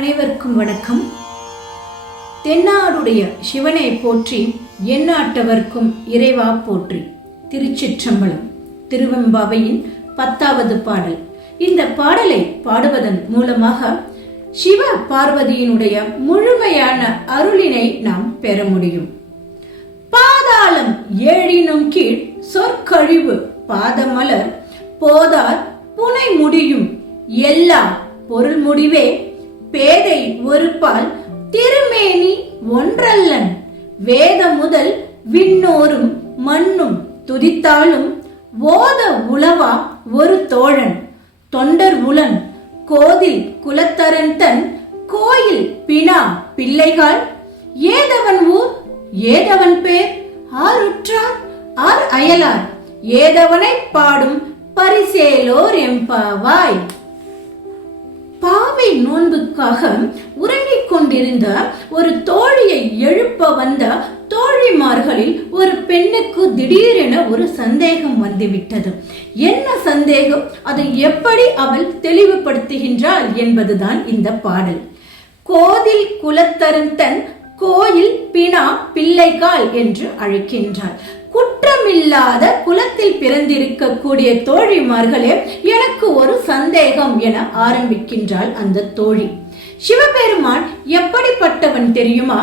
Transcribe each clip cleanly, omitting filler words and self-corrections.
அனைவருக்கும் வணக்கம். தென்னாடுடைய சிவனை போற்றி, எந்நாட்டவர்க்கும் இறைவா போற்றி. திருச்சிற்றம்பலம். திருவெம்பாவையின் 10வது பாடல். இந்த பாடலை பாடுவதன் மூலமாக சிவ பார்வதியினுடைய முழுமையான அருளினை நாம் பெற முடியும். பாதாளம் ஏழினும் கீழ் சொற்கழிவு பாதமலர் போதார் புனை முடியும் எல்லா பொருள் முடிவே பேதை ஒரு பால் திருமேனி ஒன்றல்லன் வேத முதல் விண்ணோரும் மண்ணும் துதித்தாலும் ஓத உளவா ஒரு தோழன் தொண்டர் உளன் கோதில் குலத்தரன் தன் கோயில் பினா பிள்ளைகள் ஏதவன் ஊர் ஏதவன் பேர் ஆருற்றார் ஆர் அயலார் ஏதவனை பாடும் பரிசேலோர் எம்பாவாய். பாவை நோன்புக்காக உறங்கிக் கொண்டிருந்த ஒரு தோழியை எழுப்ப வந்த தோழிமார்களில் ஒரு பெண்ணுக்கு திடீரென ஒரு சந்தேகம் வந்துவிட்டது. என்ன சந்தேகம், அதை எப்படி அவள் தெளிவுபடுத்துகின்றாள் என்பதுதான் இந்த பாடல். கோதில் குலத்தரன் தன் கோயில் பினா பிள்ளைகால் என்று அழைக்கின்றாள். குற்றமில்லாத குலத்தில் பிறந்திருக்கக்கூடிய தோழிமார்களே, எனக்கு ஒரு சந்தேகம் என ஆரம்பிக்கின்றாள் அந்த தோழி. சிவபெருமான் எப்படிப்பட்டவன் தெரியுமா?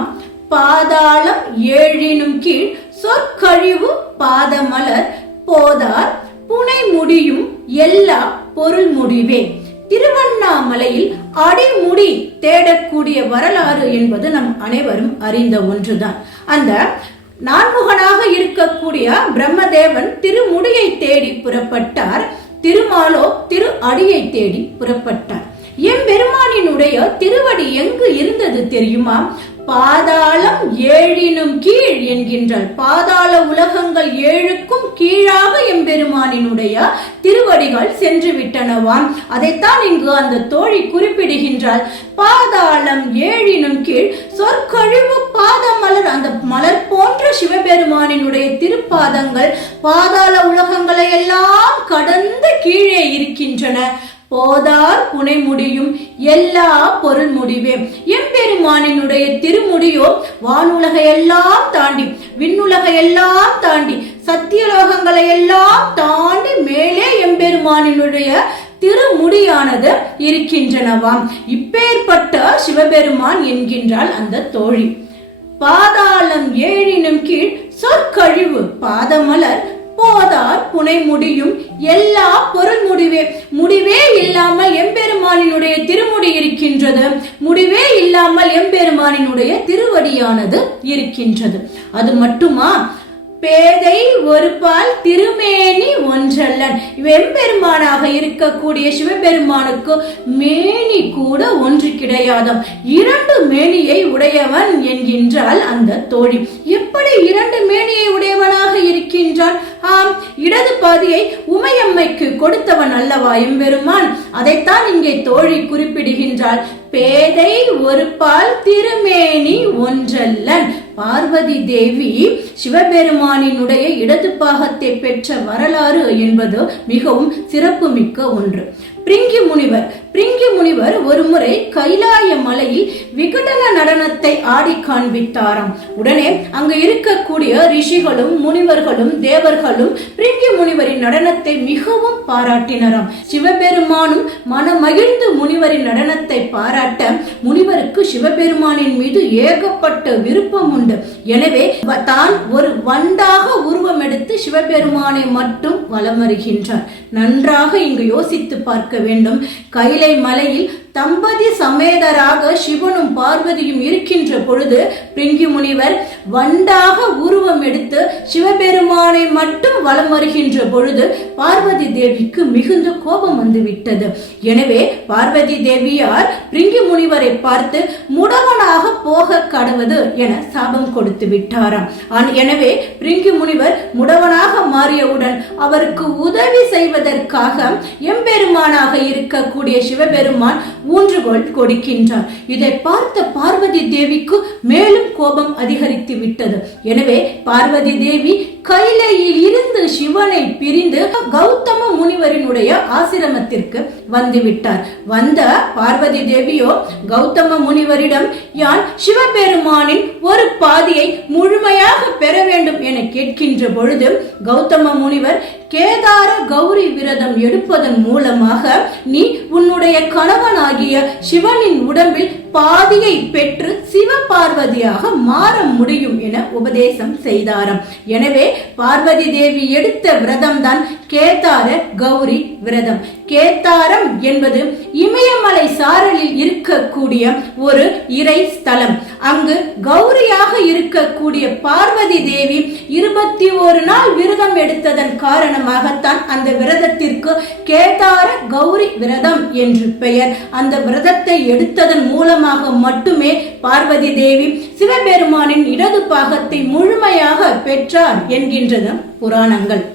பாதாளம் ஏழினும் கீழ் சொற்கழிவு பாதமலர் போதார் புனை முடியும் எல்லா பொருள் முடிவே. திருவண்ணாமலையில் அடிமுடி தேடக்கூடிய வரலாறு என்பது நம் அனைவரும் அறிந்த ஒன்றுதான். அந்த நான்முகனாக இருக்கக்கூடிய பிரம்மதேவன் திருமுடியை தேடி புறப்பட்டார். திருமாலோ திரு அடியை தேடி புறப்பட்டார். எம்பெருமானினுடைய திருவடி எங்கு இருந்தது தெரியுமா? பாதாளம் ஏழினும் கீழ் என்கின்றார். பாதாள உலகங்கள் 7க்கும் கீழாக எம்பெருமானினுடைய திருவடிகள் சென்று விட்டனவாம். அதைத்தான் இங்கு அந்த தோழி குறிப்பிடுகின்றாள். பாதாளம் ஏழினும் கீழ் சொற்கழிவு பாதமலர், அந்த மலர் போன்ற சிவபெருமானினுடைய திருப்பாதங்கள் பாதாள உலகங்களை எல்லாம் கடந்து கீழே இருக்கின்றன. போதார் புனை முடியும் எல்லா பொருள் முடிவே. எம்பெருமானினுடைய திருமுடியோ வானுலக எல்லாம் தாண்டி, விண்ணுலக எல்லாம் தாண்டி, சத்தியலோகங்களை எல்லாம் தாண்டி மேலே எம்பெருமானினுடைய திருமுடியானது இருக்கின்றனவாம். இப்பேற்பட்ட சிவபெருமான் என்கின்றாள் அந்த தோழி. பாதாளம் ஏழினும் கீழ் சொற்கழிவு பாதமலர் போதார் புனை முடியும் எல்லா பொருள் முடிவே. முடிவே இல்லாமல் எம்பெருமானினுடைய திருமுடி இருக்கின்றது. முடிவே இல்லாமல் எம்பெருமானினுடைய திருவடியானது இருக்கின்றது. அது மட்டுமா? பேதை ஒரு பால் திருமேனி ஒன்றல்லன். எம்பெருமானாக இருக்கக்கூடிய சிவபெருமானுக்கு மேனி கூட ஒன்று கிடையாதாம். 2 மேனியை உடையவன் என்கின்றாள் அந்த தோழி. எப்படி 2 மேனியை உடையவனாக இருக்கின்றான்? ஆம், இடது பாதியை உமையம்மைக்கு கொடுத்தவன் அல்லவா எம்பெருமான்? அதைத்தான் இங்கே தோழி குறிப்பிடுகின்றாள். பேதை ஒரு பால் திருமேனி ஒன்றல்லன். பார்வதி தேவி சிவபெருமானினுடைய இடது பாகத்தை பெற்ற வரலாறு என்பது மிகவும் சிறப்பு மிக்க ஒன்று. பிரிங்கி முனிவர் ஒரு முறை கைலாய மலையில் விகடன நடனத்தை ஆடி காண்பித்தாராம். உடனே அங்கு இருக்கக்கூடிய ரிஷிகளும் முனிவர்களும் தேவர்களும் பிரிங்கி முனிவரின் நடனத்தை மிகவும் பாராட்டினராம். சிவபெருமானும் மனமகிழ்ந்து முனிவரின் நடனத்தை பாராட்ட முனிவருக்கு சிவபெருமானின் மீது ஏகப்பட்ட விருப்பம் உண்டு. எனவே தான் ஒரு வண்டாக உருவம் எடுத்து சிவபெருமானை மட்டும் வலம் வருகின்றார். நன்றாக இங்கு யோசித்து பார்க்க வேண்டும். கைலை மலையில் தம்பதி சமேதராக சிவனும் பார்வதியும் இருக்கின்ற பொழுது பிரிங்கி முனிவர் வண்டாக உருவம் எடுத்து சிவபெருமானை மட்டும் வலம் வருகின்ற பொழுது பார்வதி தேவிக்கு மிகுந்த கோபம் வந்துவிட்டது. எனவே பார்வதி தேவியார் பிரிங்கி முனிவரை பார்த்து முடவனாக போக கடவது என சாபம் கொடுத்து விட்டாராம். எனவே பிரிங்கி முனிவர் முடவனாக மாறியவுடன் அவருக்கு உதவி செய்வதற்காக எம்பெருமானாக இருக்கக்கூடிய சிவபெருமான் ஊன்றுகோல் கொடுக்கின்றார். இதை பார்த்த பார்வதி தேவிக்கு மேலும் கோபம் அதிகரித்து விட்டது. எனவே பார்வதி தேவி கைலையில் இருந்து சிவனை பிரிந்து கௌதம முனிவரினுடைய ஆசிரமத்திற்கு வந்துவிட்டார். வந்த பார்வதி தேவியோ கௌதம முனிவரிடம், யான் சிவபெருமானின் ஒரு பாதியை முழுமையாக பெற வேண்டும் என கேட்கின்ற பொழுது கௌதம முனிவர், கேதார கௌரி விரதம் எடுப்பதன் மூலமாக நீ உன்னுடைய கணவனாகிய சிவனின் உடம்பில் பாதியை பெற்று சிவபார்வதியாக மாற முடியும் என உபதேசம் செய்தாராம். எனவே பார்வதி தேவி எடுத்த விரதம் தான் கேதார கௌரி விரதம். கேதாரம் என்பது இமயமலை சாரலில் இருக்கக்கூடிய ஒரு இறை ஸ்தலம். அங்கு கௌரியாக இருக்கக்கூடிய பார்வதி தேவி 21 நாள் விரதம் எடுத்ததன் காரணமாகத்தான் அந்த விரதத்திற்கு கேதார கௌரி விரதம் என்று பெயர். அந்த விரதத்தை எடுத்ததன் மூலமாக மட்டுமே பார்வதி தேவி சிவபெருமானின் இடது பாகத்தை முழுமையாக பெற்றார் என்கின்றது புராணங்கள்.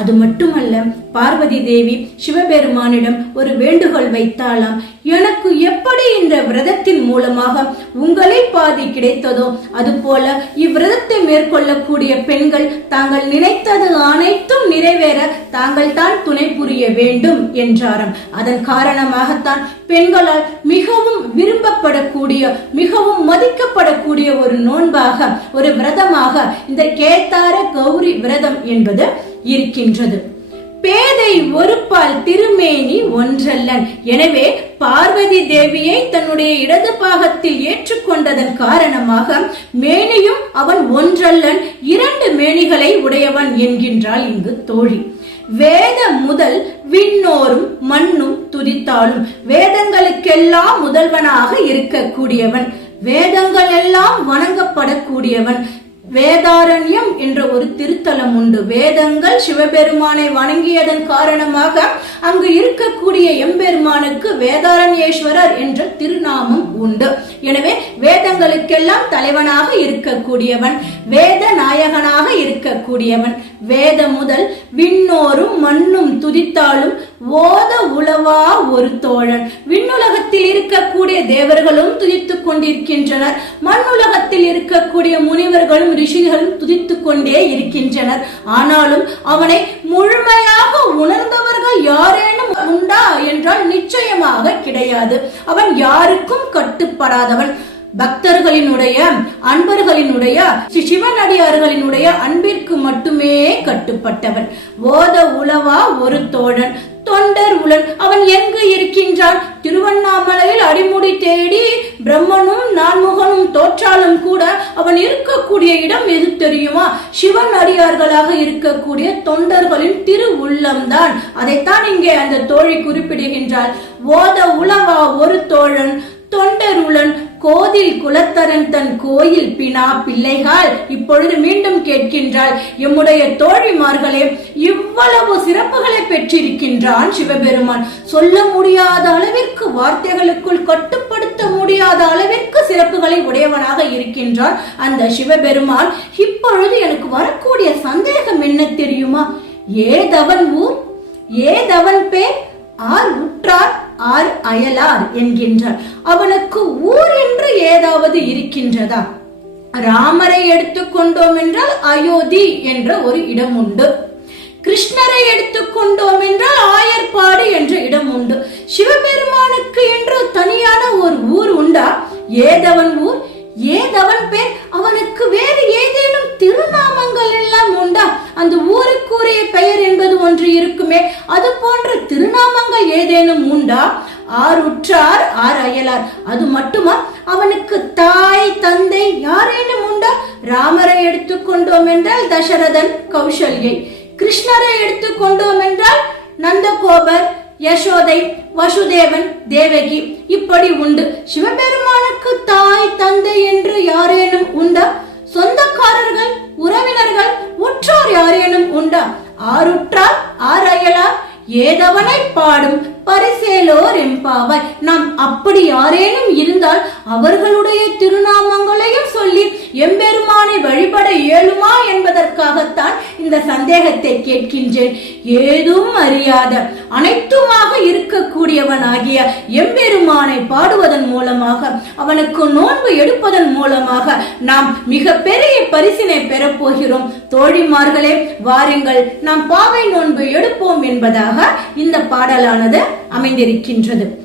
அது மட்டுமல்ல, பார்வதி தேவி சிவபெருமானிடம் ஒரு வேண்டுகோள் வைத்தாலாம். எனக்கு எப்படி இந்த விரதத்தின் மூலமாக உங்களை பாதி கிடைத்ததோ அதுபோல இவ்விரதத்தை மேற்கொள்ளக்கூடிய பெண்கள் தாங்கள் நினைத்தது அனைத்தும் நிறைவேற தாங்கள் தான் துணை புரிய வேண்டும் என்றாராம். அதன் காரணமாகத்தான் பெண்களால் மிகவும் விரும்பப்படக்கூடிய, மிகவும் மதிக்கப்படக்கூடிய ஒரு நோன்பாக, ஒரு விரதமாக இந்த கேதார கௌரி விரதம் என்பது இருக்கின்றது. பேதை ஒரு பால் திருமேனி ஒன்றல்லன். எனவே பார்வதி தேவியை தன்னுடைய இடது பாகத்தில் ஏற்றுக்கொண்டதன் காரணமாக மேனியும் அவன் ஒன்றல்லன், 2 மேனிகளை உடையவன் என்கின்றாள் இங்கு தோழி. வேதம் முதல் விண்ணோரும் மண்ணும் துதித்தாலும், வேதங்களுக்கெல்லாம் முதல்வனாக இருக்கக்கூடியவன், வேதங்கள் எல்லாம் வணங்கப்படக்கூடியவன். வேதாரண்யம் என்ற ஒரு திருத்தலம் உண்டு. வேதங்கள் சிவபெருமானை வணங்கியதன் காரணமாக அங்கு இருக்கக்கூடிய எம்பெருமானுக்கு வேதாரண்யேஸ்வரர் என்ற திருநாமம் உண்டு. எனவே வேதங்களுக்கெல்லாம் தலைவனாக இருக்கக்கூடியவன், வேத நாயகனாக இருக்கக்கூடியவன். வேத முதல் விண்ணோரும் மண்ணும் துதித்தாலும் ஓத உளவா ஒரு தோழன். விண்ணுலகத்தில் இருக்கக்கூடிய தேவர்களும் துதித்துக் கொண்டிருக்கின்றனர், மண்ணுலகத்தில் இருக்கக்கூடிய முனிவர்களும் ரிஷிகளும் துதித்துக் கொண்டே இருக்கின்றனர். ஆனாலும் அவனை முழுமையாக உணர்ந்தவர்கள் யாரேனும் உண்டா என்றால் நிச்சயமாக கிடையாது. அவன் யாருக்கும் கட்டுப்படாதவன். பக்தர்களினுடைய, அன்பர்களினுடைய, சிவனடியார்களினுடைய அன்பிற்கு மட்டுமே கட்டுப்பட்டவன். ஓத உளவா ஒரு தோழன், தொண்டர் உளன். அவன் எங்கு இருக்கின்றான்? திருவண்ணாமலையில் அடிமுடி தேடி பிரம்மனும் நான்முகனும் தோற்றாலும் கூட அவன் இருக்கக்கூடிய இடம் எது தெரியுமா? சிவன் அடியார்களாக இருக்கக்கூடிய தொண்டர்களின் திரு உள்ளம்தான். அதைத்தான் இங்கே அந்த தோழி குறிப்பிடுகின்றாள். ஓத உளவா ஒரு தோழன், தொண்டருளன், கோதில் குலத்தரன் தன் கோயில் பினா பிள்ளைகள். இப்பொழுது மீண்டும் கேட்கின்றாள், எம்முடைய தோழிமார்களே, இவ்வளவு சிறப்புகளை பெற்றிருக்கின்றான் சிவபெருமான். சொல்ல முடியாத அளவிற்கு, வார்த்தைகளுக்குள் கட்டுப்படுத்த முடியாத அளவிற்கு சிறப்புகளை உடையவனாக இருக்கின்றான் அந்த சிவபெருமான். இப்பொழுது எனக்கு வரக்கூடிய சந்தேகம் என்ன தெரியுமா? ஏதவன் ஊர், ஏதவன் பேர், ஆர் உற்றார், ஆர் அயலார் என்கின்றார். அவனுக்கு ஊர் என்று ஏதாவது இருக்கின்றதா? ராமரை எடுத்துக்கொண்டோம் என்றால் அயோத்தி என்ற ஒரு இடம் உண்டு. கிருஷ்ணரை எடுத்துக்கொண்டோம் என்றால் ஆயர்பாடு என்ற இடம் உண்டு. சிவபெருமானுக்கு என்று தனியான ஒரு ஊர் உண்டா? ஏதவன் ஊர், ஏதவன் பேர். அவனுக்கு வேறு ஏதேனும் திருநாமங்கள் எல்லாம் உண்டா? அந்த ஊருக்குரிய பெயர் என்பது ஒன்று இருக்குமே, அது போன்ற திருநாமங்கள் ஏதேனும் உண்டா? ஆர் உற்றார், ஆர் அயலார். அது மட்டுமா? அவனுக்கு தாய் தந்தை யாரேனும் உண்டா? ராமரை எடுத்துக்கொண்டோம் என்றால் தசரதன், கௌசல்யை. கிருஷ்ணரை எடுத்துக்கொண்டோம் என்றால் நந்தகோபர், யசோதை, வசுதேவன், தேவகி. இப்படி உண்டு. சிவபெருமானுக்கு தாய் தந்தை என்று யாரேனும் உண்டா? சொந்தக்காரர்கள், உறவினர்கள், உற்றார் யாரேனும் உண்டா? ஆருற்றார், ஆர் அயலார், ஏதவனை பாடும் பரிசேலோர் எம்பாவாய். நாம் அப்படி யாரேனும் இருந்தால் அவர்களுடைய திருநாமங்களையும் சொல்லி எம்பெருமானை வழிபட இயலுமா என்பதற்காகத்தான் இந்த சந்தேகத்தை கேட்கின்றேன். ஏதும் அறியாத, அனைத்துமாக இருக்கக்கூடியவனாகிய எம்பெருமானை பாடுவதன் மூலமாக, அவனுக்கு நோன்பு எடுப்பதன் மூலமாக நாம் மிக பெரிய பரிசினை பெறப் போகிறோம். தோழிமார்களே, வாருங்கள் நாம் பாவை நோன்பு எடுப்போம் என்பதாக இந்த பாடலானது அமைந்திருக்கின்றது.